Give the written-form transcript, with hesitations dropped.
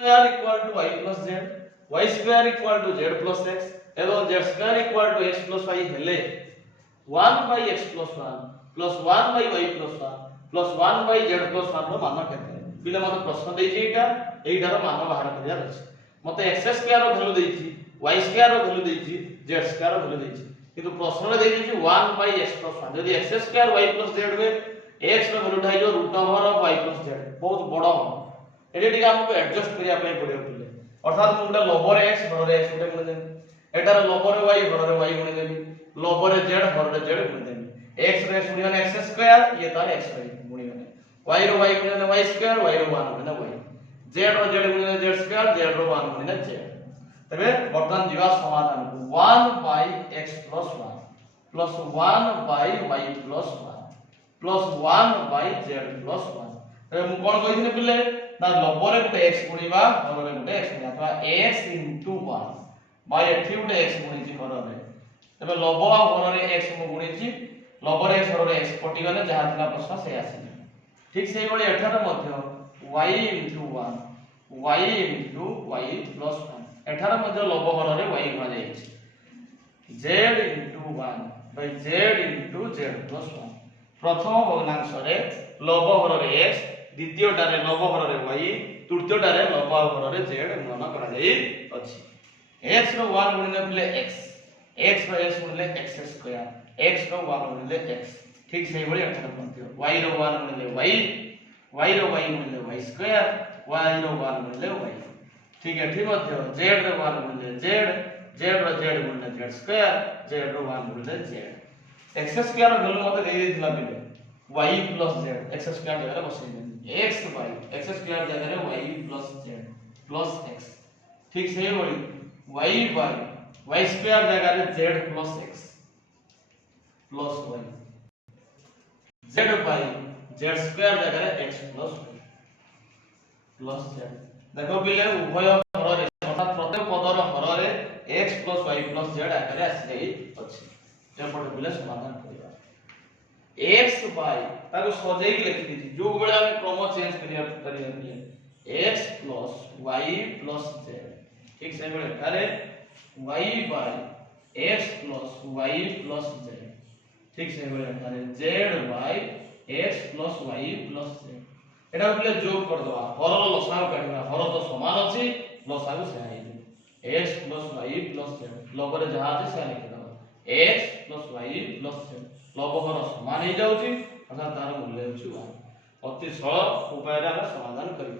square equal to y plus z, y square equal to z plus x एवं z square equal to x plus y हेले 1 by x plus 1 plus 1 by y plus 1 plus 1 by z plus 1 रो मान केते पिले मते प्रश्न देछि एइटा रो मान बाहर करिया अछि मते x स्क्वायर रो वैल्यू देछि y स्क्वायर रो वैल्यू देछि z स्क्वायर रो वैल्यू देछि किंतु प्रश्न रे देछि 1 by x plus 1 यदि x square y plus z हुए x रो वैल्यू ठाई जो root over of y plus z बहुत बडो हो एडी टिक हमको एडजस्ट करिया पय पड़ियो पिले अर्थात मु गुटे लोबर x हर x गुटे गुणे देबी एटार लोबर y हर y गुणे देबी लोबर z हर z गुणे देबी x रे गुणियन x स्क्वायर ये तार x रे गुणियन y रो y गुणियन y स्क्वायर y रो 1 गुणियन y z रो z गुणियन z स्क्वायर z रो 1 गुणियन z तबे वर्तमान जीवा समाधान को 1 by x plus 1 plus 1 by y plus 1 plus 1 by z plus 1 तबे मु कोन कहिने पिले ना लबरे गुटे x गुणिबा हररे गुटे x गुणिबा अथवा x into 1 बाय एठी गुटे x गुणिछि हररे तबे लब आ हररे x मु गुणिछि लबरे x हररे x कटि गले जहा थिला प्रश्न से आसी ठीक सेही बळे एठार मध्य y into 1 y into y plus 1 एठार मध्य लब हररे y गुणा जायछि z into 1 by z into z plus 1 प्रथम भग्नांश रे लब हररे x द्वितीय टारे लब हररे y तृतीय टारे लब हररे z गणना करा जाई अछि x रो 1 गुणिले पिले x रो s गुणिले x स्क्वायर x रो 1 गुणिले x ठीक सेही बळी अर्थात पंक्ति y रो 1 गुणिले y रो y गुणिले y स्क्वायर y रो 1 गुणिले y ठीक है ठीक मध्य z रो 1 गुणिले z रो z गुणिले z स्क्वायर z रो 1 गुणिले z x square rho value मते दे दिला पिले y plus z x square जगह बसै x by x स्क्वायर जगह y plus z plus x ठीक से बड़ी y by y स्क्वायर जगह z plus x plus y z by z square जगह x plus y plus z देखो पिले उभय हर रे अर्थात प्रत्येक पदर हर रे x plus y plus z आकर आसी जाई अछि एपटे पिले समाधान करिया x by ताको सजेई लिखि दी जो बेले हम क्रम चेंज करिया x plus y plus z ठीक से बेले अरे y by x plus y plus z ठीक से बेले अरे z by x plus y plus z एटा बेले जोग कर दवा हर लसाव काढवा हर तो समान अछि लसाव से आइ x plus y plus z लबरे जहा अछि से लिखि दवा x plus y plus z लब हर समान हो जाउची अर्थात तार मूल्य होची 1 अति सरल उपाय रे हम समाधान करि